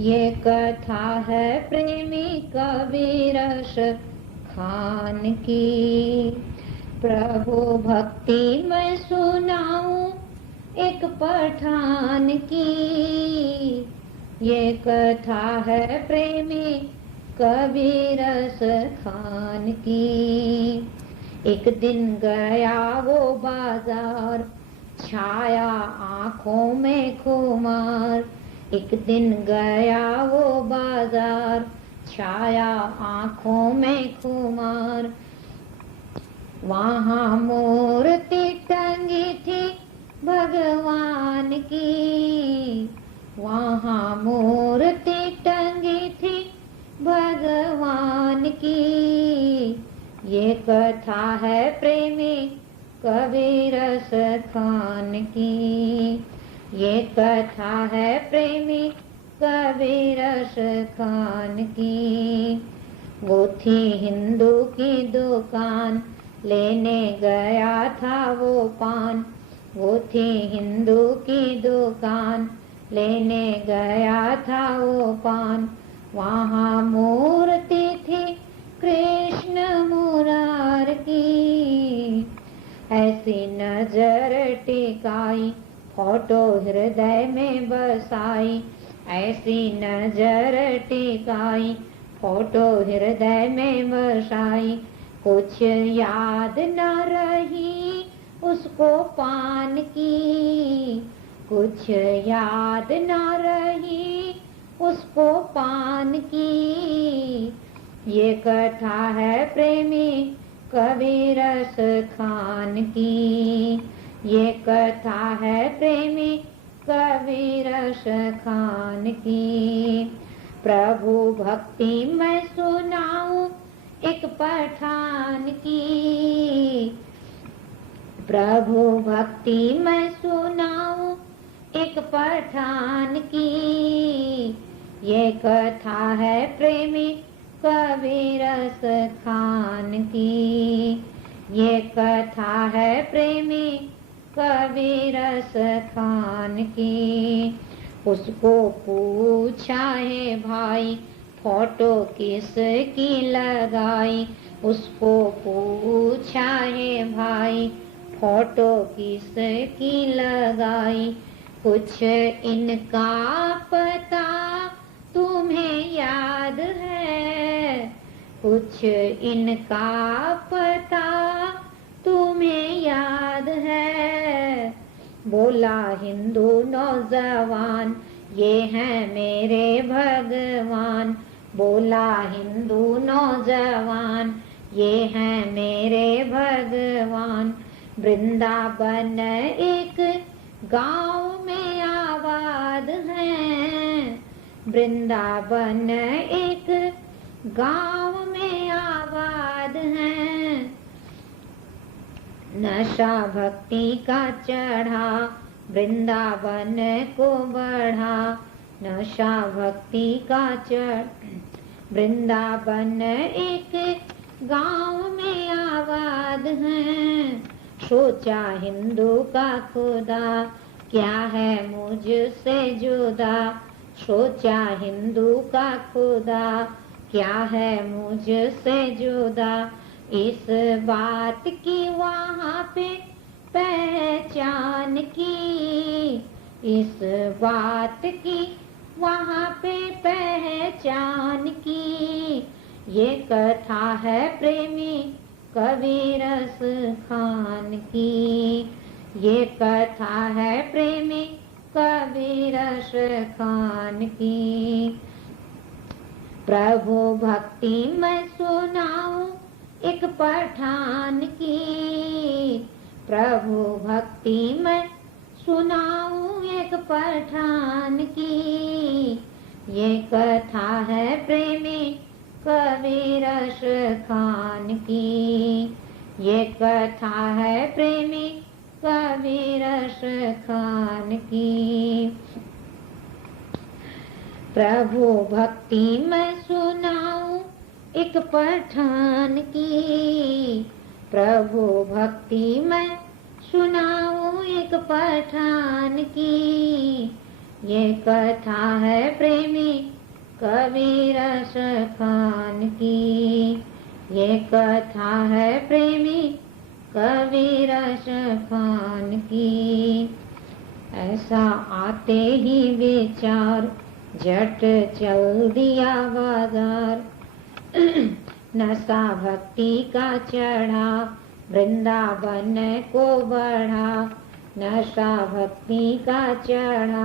ये कथा है प्रेमी कबीरस खान की। प्रभु भक्ति मैं सुनाऊं एक पठान की। ये कथा है प्रेमी कबीरस खान की। एक दिन गया वो बाजार, छाया आंखों में खुमार। एक दिन गया वो बाजार, छाया आंखों में खुमार। वहाँ मूर्ति टंगी थी भगवान की। वहाँ मूर्ति टंगी थी भगवान की। ये कथा है प्रेमी कबीरस खान की। ये कथा है प्रेमी कबीरस खान की। वो थी हिंदू की दुकान, लेने गया था वो पान। वो थी हिंदू की दुकान, लेने गया था वो पान। वहाँ मूर्ति थी कृष्ण मुरार की। ऐसी नजर टिकाई, फोटो हृदय में बसाई। ऐसी नजर टिकाई, फोटो हृदय में बसाई। कुछ याद न रही उसको पान की। कुछ याद न रही उसको पान की। ये कथा है प्रेमी कबीरस खान की। ये कथा है प्रेमी कबीरस खान की। प्रभु भक्ति मैं सुनाऊं एक पठान की। प्रभु भक्ति मैं सुनाऊं एक पठान की। ये कथा है प्रेमी कबीरस खान की। ये कथा है प्रेमी कबीरस खान की। उसको पूछा है भाई, फोटो किसकी लगाई। उसको पूछा है भाई, फोटो किसकी लगाई। कुछ इनका पता तुम्हें याद है। कुछ इनका पता तुम्हें याद है। बोला हिंदू नौजवान, ये हैं मेरे भगवान। बोला हिंदू नौजवान, ये हैं मेरे भगवान। वृंदावन एक गांव में आबाद हैं। वृंदावन एक गांव में आबाद हैं। नशा भक्ति का चढ़ा, वृंदावन को बढ़ा। नशा भक्ति का वृंदावन एक गांव में आबाद हैं। सोचा हिंदू का खुदा, क्या है मुझसे जुदा। सोचा हिंदू का खुदा, क्या है मुझसे जुदा। इस बात की वहाँ पे पहचान की। इस बात की वहाँ पे पहचान की। ये कथा है प्रेमी कबीरस खान की। ये कथा है प्रेमी कबीरस खान की। प्रभु भक्ति मैं सुनाऊं एक पठान की। प्रभु भक्ति मैं सुनाऊं एक पठान की। ये कथा है प्रेमी कबीरस खान की। ये कथा है प्रेमी कबीरस खान की। प्रभु भक्ति मैं सुनाऊं एक पठान की। प्रभु भक्ति मैं सुनाऊं एक पठान की। ये कथा है प्रेमी कबीर खान की। ये कथा है प्रेमी कबीर खान की। ऐसा आते ही विचार झट चल दिया बाजार। नशा भक्ति का चढ़ा वृंदावन को बढ़ा। नशा भक्ति का चढ़ा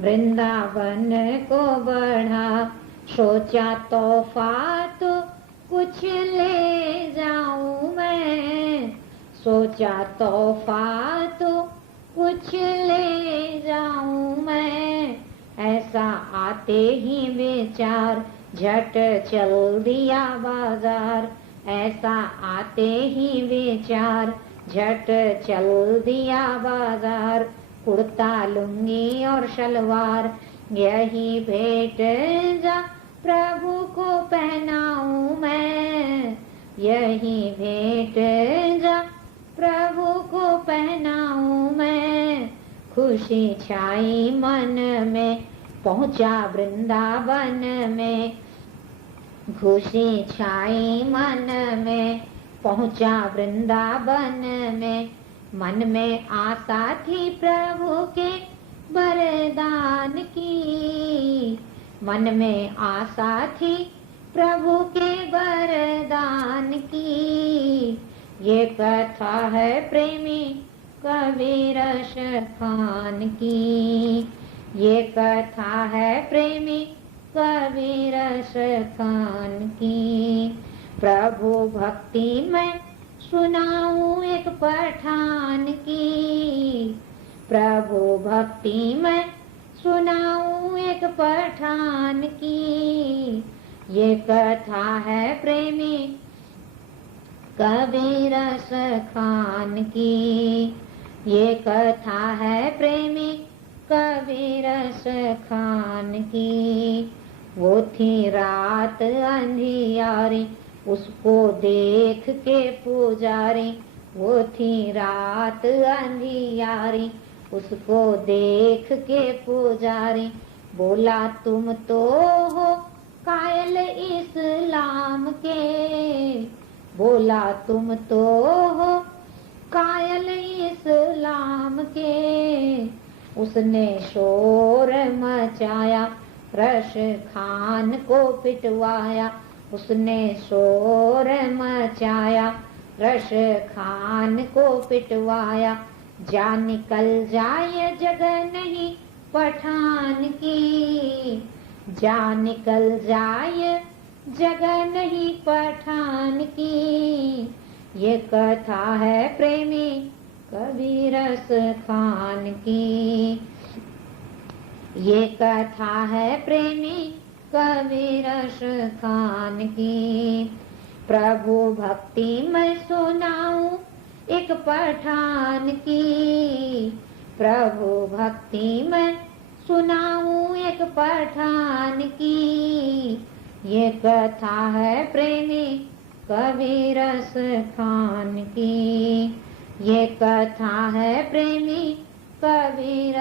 वृंदावन को बढ़ा। सोचा तोहफा तो कुछ ले जाऊं मैं। सोचा तोहफा तो कुछ ले जाऊं मैं। ऐसा आते ही विचार झट चल दिया बाजार। ऐसा आते ही विचार झट चल दिया बाजार। कुर्ता लुंगी और शलवार यही भेंट जा प्रभु को पहनाऊं मैं। यही भेंट जा प्रभु को पहनाऊं मैं। खुशी छाई मन में पहुंचा वृंदावन में। खुशी छाई मन में पहुंचा वृंदावन में। मन में आशा थी प्रभु के वरदान की। मन में आशा थी प्रभु के वरदान की। ये कथा है प्रेमी कबीर खान की। ये कथा है प्रेमी कबीर खान की। प्रभु भक्ति में सुनाऊं एक पठान की। प्रभु भक्ति में सुनाऊं एक पठान की। ये कथा है प्रेमी कबीर खान की। ये कथा है प्रेमी कबीर खान की। वो थी रात अंधियारी उसको देख के पुजारी। वो थी रात अंधियारी उसको देख के पुजारी। बोला तुम तो हो कायल इस्लाम के। बोला तुम तो हो कायल इस्लाम के। उसने शोर मचाया रश खान को पिटवाया। उसने शोर मचाया रश खान को पिटवाया। जा निकल जाए जगह नहीं पठान की। जा निकल जाए जगह नहीं पठान की। ये कथा है प्रेमी कबीर खान की। ये कथा है प्रेमी कबीर खान की। प्रभु भक्ति मैं सुनाऊं एक पठान की। प्रभु भक्ति में सुनाऊं एक पठान की। ये कथा है प्रेमी कबीर खान की। ये कथा है प्रेमी कबीर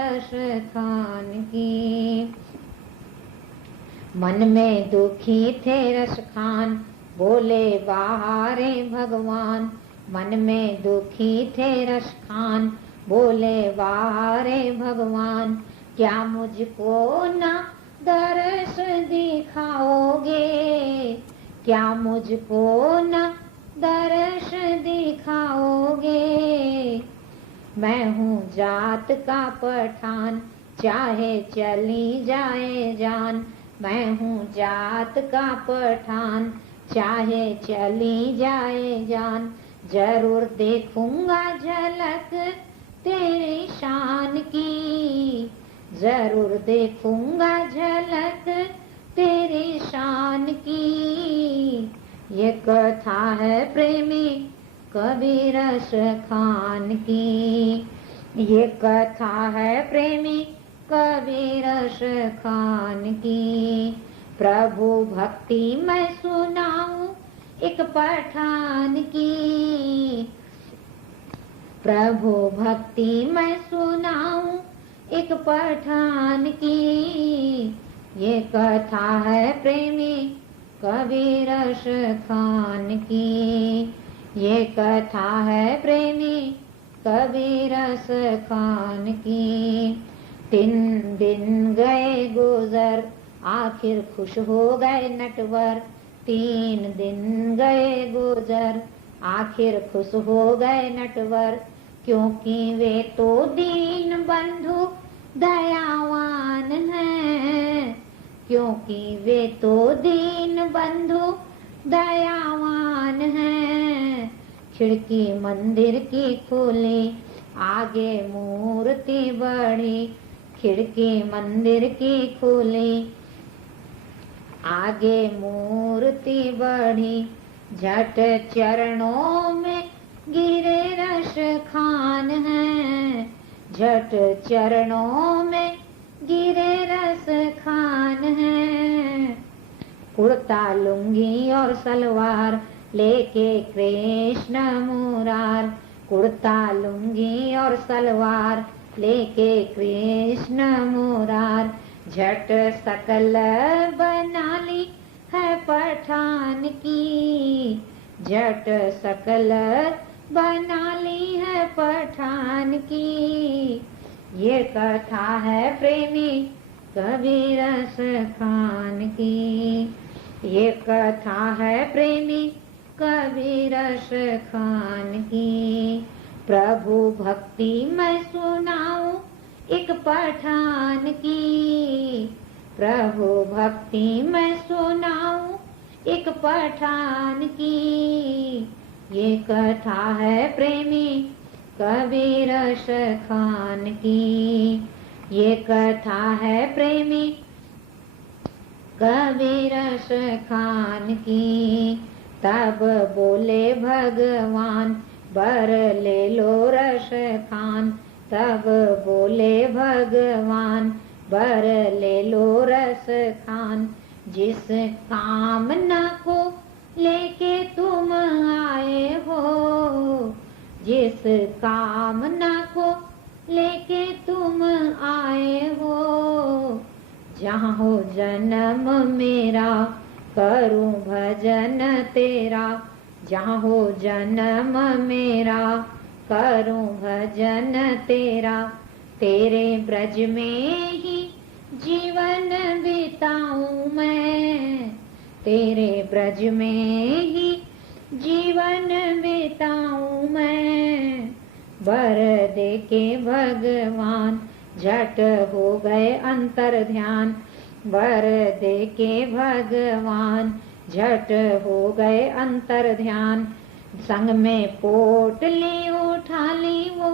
खान की। मन में दुखी थे रस खान बोले बाहरे भगवान। मन में दुखी थे रस खान बोले बाहरे भगवान। क्या मुझको ना दर्श दिखाओगे। क्या मुझको ना दर्श दिखाओगे। मैं हूँ जात का पठान चाहे चली जाए जान। मैं हूँ जात का पठान चाहे चली जाए जान। जरूर देखूंगा झलक तेरी शान की। जरूर देखूंगा झलक तेरी शान की। ये कथा है प्रेमी कबीर खान की। ये कथा है प्रेमी कबीर खान की। प्रभु भक्ति मैं सुनाऊं एक पठान की। प्रभु भक्ति मैं सुनाऊं एक पठान की। ये कथा है प्रेमी कबीर रस खान की। ये कथा है प्रेमी कबीर रस खान की। 3 दिन गए गुजर आखिर खुश हो गए नटवर। 3 दिन गए गुजर आखिर खुश हो गए नटवर। क्योंकि वे तो दीन बंधु दयावान हैं। क्योंकि वे तो दीन बंधु दयावान हैं। खिड़की मंदिर की खुली आगे मूर्ति बड़ी। खिड़की मंदिर की खुली आगे मूर्ति बड़ी। झट चरणों में गिरे रस खान है। झट चरणों में गिरे रस खान है। कुर्ता लुंगी और सलवार लेके कृष्ण मुरार। कुर्ता लुंगी और सलवार लेके कृष्ण मुरार। झट सकल बना ली है पठान की। झट सकल बना ली है पठान की। ये कथा है प्रेमी कबीर रस खान की। ये कथा है प्रेमी कबीर रस खान की। प्रभु भक्ति मैं सुनाऊं एक पठान की। प्रभु भक्ति मैं सुनाऊं एक पठान की। ये कथा है प्रेमी कबीर रस खान की। ये कथा है प्रेमी कबीर रस खान की। तब बोले भगवान बर ले लो रस खान। तब बोले भगवान बर ले लो रस खान। जिस कामना को लेके तुम आए हो। जिस कामना को लेके तुम आए हो। जहाँ हो जन्म मेरा करूं भजन तेरा। जहाँ हो जन्म मेरा करूं भजन तेरा। तेरे ब्रज में ही जीवन बिताऊं मैं। तेरे ब्रज में ही जीवन बिताऊं मैं। वर दे के भगवान झट हो गए अंतर ध्यान। वर दे के भगवान झट हो गए अंतर ध्यान। संग में पोटली उठा ली वो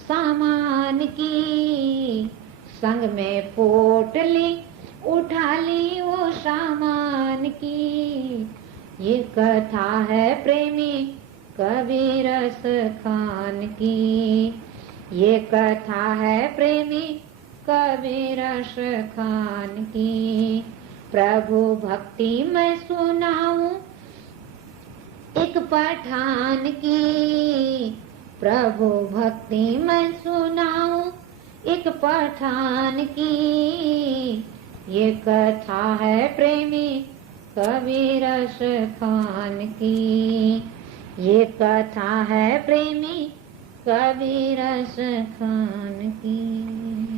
सामान की। संग में पोटली उठा ली वो सामान की। ये कथा है प्रेमी कबीर रस खान की। ये कथा है प्रेमी कबीर रस खान की। प्रभु भक्ति मैं सुनाऊं एक पठान की। प्रभु भक्ति मैं सुनाऊं एक पठान की। ये कथा है प्रेमी कबीर रस खान की। ये कथा है प्रेमी कबीर रस खान की।